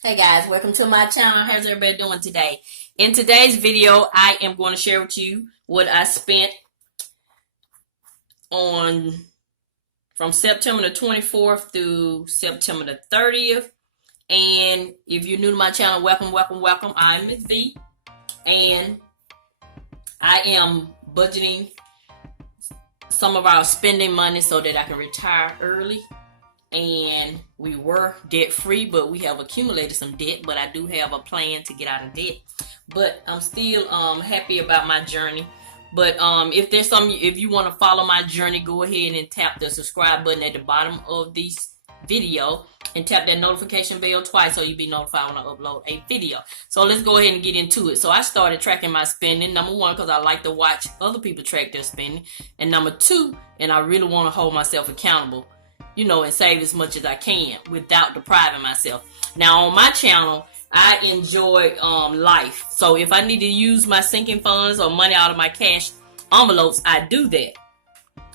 Hey guys, welcome to my channel. How's everybody doing today? In today's video, I am going to share with you what I spent on from September the 24th through September the 30th. And if you're new to my channel, welcome. I'm Mrs Vee, and I am budgeting some of our spending money so that I can retire early. And we were debt free, but we have accumulated some debt, but I do have a plan to get out of debt. But I'm still happy about my journey. But if you want to follow my journey, go ahead and tap the subscribe button at the bottom of this video and tap that notification bell twice so you'll be notified when I upload a video. So let's go ahead and get into it. So I started tracking my spending. Number one, because I like to watch other people track their spending, and number two, and I really want to hold myself accountable, and save as much as I can without depriving myself. Now, on my channel, I enjoy life. So if I need to use my sinking funds or money out of my cash envelopes, I do that.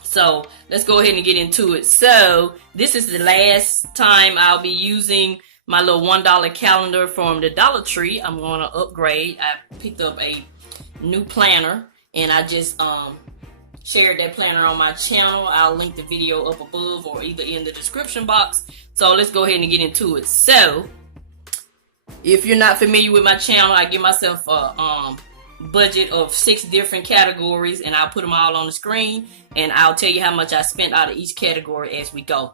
So let's go ahead and get into it. So this is the last time I'll be using my little $1 calendar from the Dollar Tree. I'm going to upgrade. I picked up a new planner, and I just shared that planner on my channel. I'll link the video up above or either in the description box. So let's go ahead and get into it. So if you're not familiar with my channel, I give myself a budget of 6 different categories, and I'll put them all on the screen, and I'll tell you how much I spent out of each category as we go.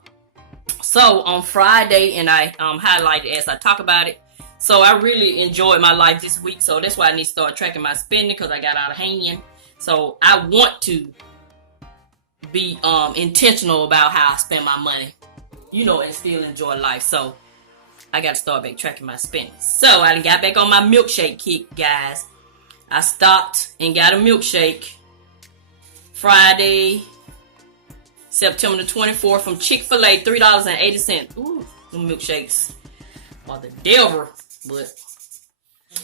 So on Friday, and I highlight it as I talk about it. So I really enjoyed my life this week, so that's why I need to start tracking my spending, because I got out of hand. So I want to be intentional about how I spend my money, and still enjoy life. So I got to start back tracking my spending. So I got back on my milkshake kick, guys. I stopped and got a milkshake Friday, September the 24th from Chick-fil-A, $3.80. Ooh, the milkshakes are the devil, but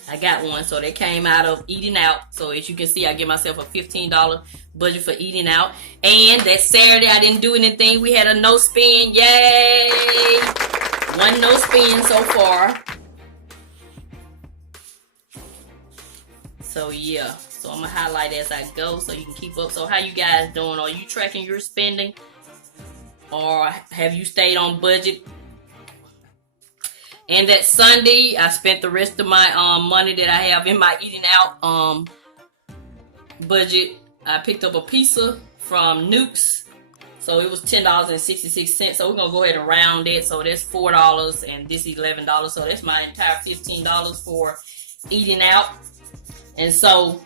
I got one. So they came out of eating out. So as you can see, I give myself a $15 budget for eating out. And that Saturday, I didn't do anything. We had a no spend. Yay! One no spend so far. So yeah. So I'm going to highlight as I go so you can keep up. So how you guys doing? Are you tracking your spending? Or have you stayed on budget? And that Sunday, I spent the rest of my money that I have in my eating out budget. I picked up a pizza from Nuke's. So it was $10.66. So we're going to go ahead and round it. So that's $4 and this is $11. So that's my entire $15 for eating out. And so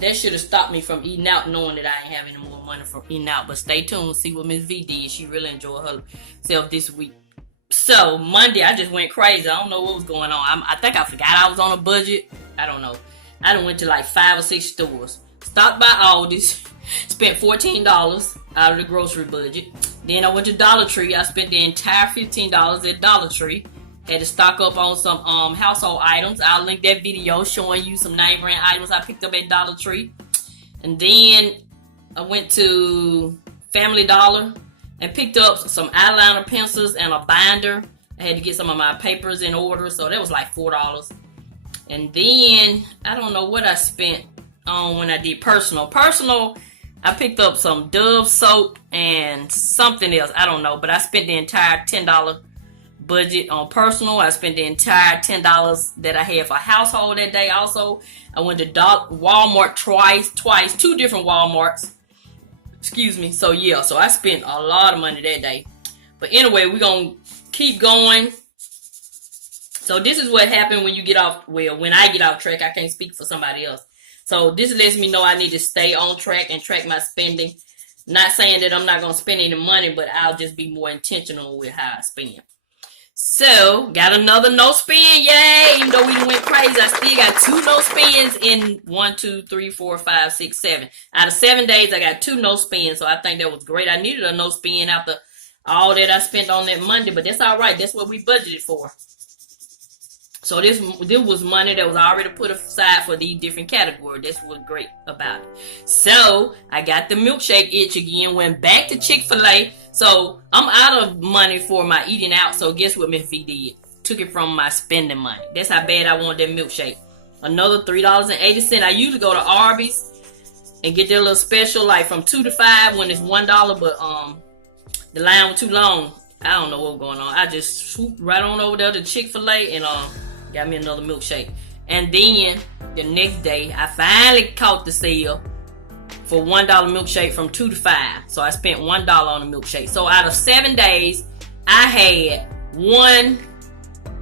that should have stopped me from eating out, knowing that I ain't have any more money from eating out. But stay tuned, see what Mrs Vee did. She really enjoyed herself this week. So Monday, I just went crazy. I don't know what was going on. I think I forgot I was on a budget. I don't know. I done went to like 5 or 6 stores. Stopped by Aldi's. Spent $14 out of the grocery budget. Then I went to Dollar Tree. I spent the entire $15 at Dollar Tree. Had to stock up on some household items. I'll link that video showing you some name brand items I picked up at Dollar Tree. And then I went to Family Dollar and picked up some eyeliner pencils and a binder. I had to get some of my papers in order, so that was like $4. And then I don't know what I spent on when I did personal. Personal, I picked up some Dove soap and something else. I don't know, but I spent the entire $10 budget on personal. I spent the entire $10 that I had for household that day. Also, I went to Walmart twice, 2 different Walmarts. Excuse me. So yeah, so I spent a lot of money that day. But anyway, we're gonna keep going. So this is what happened when you get off. Well, when I get off track, I can't speak for somebody else. So this lets me know I need to stay on track and track my spending. Not saying that I'm not gonna spend any money, but I'll just be more intentional with how I spend. So, got another no spend, yay! Even though we went crazy, I still got 2 no spends in 1, 2, 3, 4, 5, 6, 7. Out of 7 days, I got 2 no spends, so I think that was great. I needed a no spend after all that I spent on that Monday, but that's all right. That's what we budgeted for. So this was money that was already put aside for these different categories. That's what's great about it. So I got the milkshake itch again. Went back to Chick-fil-A. So I'm out of money for my eating out. So guess what Miss V did? Took it from my spending money. That's how bad I want that milkshake. Another $3.80. I usually go to Arby's and get their little special, like from 2 to 5 when it's $1. But the line was too long. I don't know what's going on. I just swooped right on over there to Chick-fil-A and got me another milkshake. And then the next day, I finally caught the sale for $1 milkshake from 2 to 5. So I spent $1 on a milkshake. So out of 7 days, I had 1,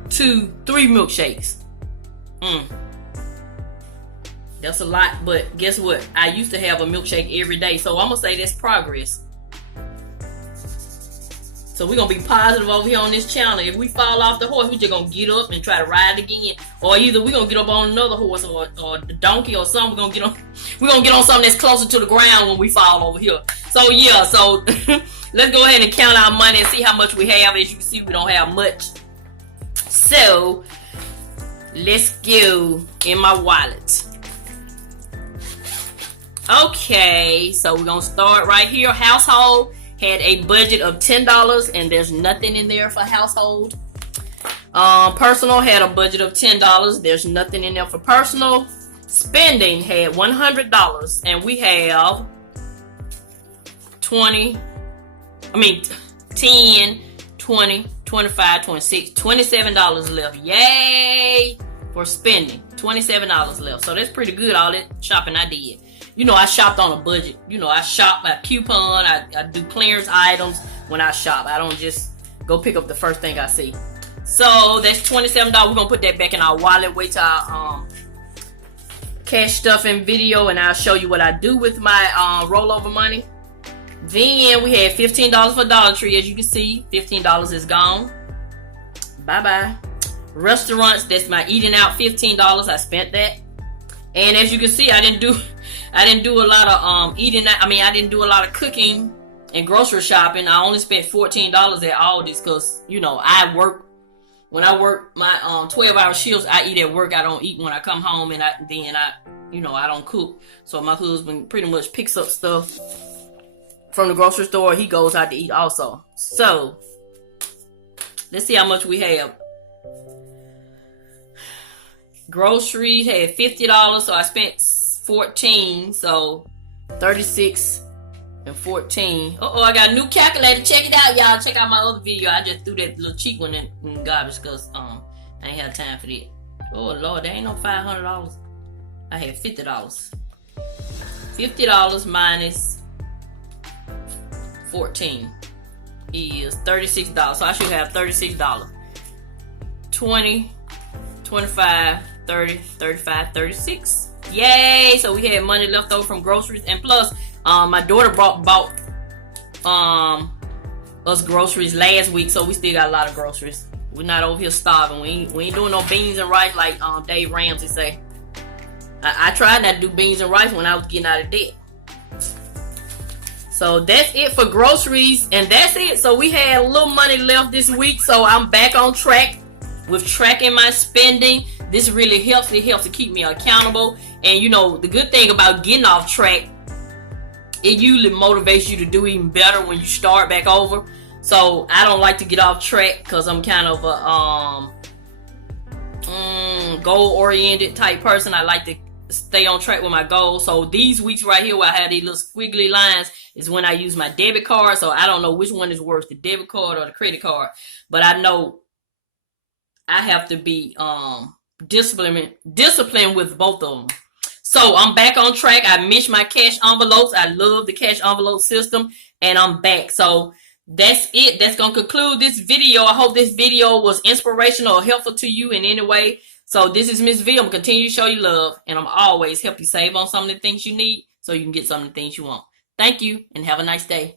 2, 3 milkshakes. That's a lot, but guess what? I used to have a milkshake every day, so I'm gonna say that's progress. So we're gonna be positive over here on this channel. If we fall off the horse, we just gonna get up and try to ride again, or either we're gonna get up on another horse or the donkey or something. We're gonna get on something that's closer to the ground when we fall over here. So yeah, so let's go ahead and count our money and see how much we have. As you can see, we don't have much. So let's go in my wallet. Okay, so we're gonna start right here. Household had a budget of $10 and there's nothing in there for household. Personal had a budget of $10. There's nothing in there for personal. Spending had $100 and we have 10, 20, 25, 26, $27 left. Yay for spending. $27 left. So that's pretty good, all that shopping I did. You know, I shopped on a budget. You know, I shop by coupon. I do clearance items when I shop. I don't just go pick up the first thing I see. So that's $27. We're going to put that back in our wallet. Wait till our cash stuffing video and I'll show you what I do with my rollover money. Then we had $15 for Dollar Tree. As you can see, $15 is gone. Bye-bye. Restaurants, that's my eating out, $15. I spent that. And as you can see, I didn't do a lot of eating. I didn't do a lot of cooking and grocery shopping. I only spent $14 at Aldi's because, you know, when I work my 12-hour shifts, I eat at work. I don't eat when I come home, and I don't cook. So my husband pretty much picks up stuff from the grocery store. He goes out to eat also. So let's see how much we have. Groceries had $50, so I spent $14, so 36 and 14. I got a new calculator. Check it out, y'all. Check out my other video. I just threw that little cheap one in garbage because I ain't had time for that. Oh Lord, there ain't no $500. I had $50. $50 minus 14 is $36. So I should have $36. 20, 25, 30, 35, 36. Yay! So we had money left over from groceries, and plus my daughter bought us groceries last week, so we still got a lot of groceries. We're not over here starving. We ain't doing no beans and rice like Dave Ramsey say. I tried not to do beans and rice when I was getting out of debt. So that's it for groceries, and that's it. So we had a little money left this week, so I'm back on track with tracking my spending. This really helps. It helps to keep me accountable. And you know, the good thing about getting off track, it usually motivates you to do even better when you start back over. So I don't like to get off track because I'm kind of a goal-oriented type person. I like to stay on track with my goals. So these weeks right here where I have these little squiggly lines is when I use my debit card. So I don't know which one is worse, the debit card or the credit card. But I know I have to be disciplined with both of them. So I'm back on track. I missed my cash envelopes. I love the cash envelope system, and I'm back. So that's it. That's going to conclude this video. I hope this video was inspirational or helpful to you in any way. So this is Mrs Vee. I'm going to continue to show you love, and I'm always help you save on some of the things you need so you can get some of the things you want. Thank you, and have a nice day.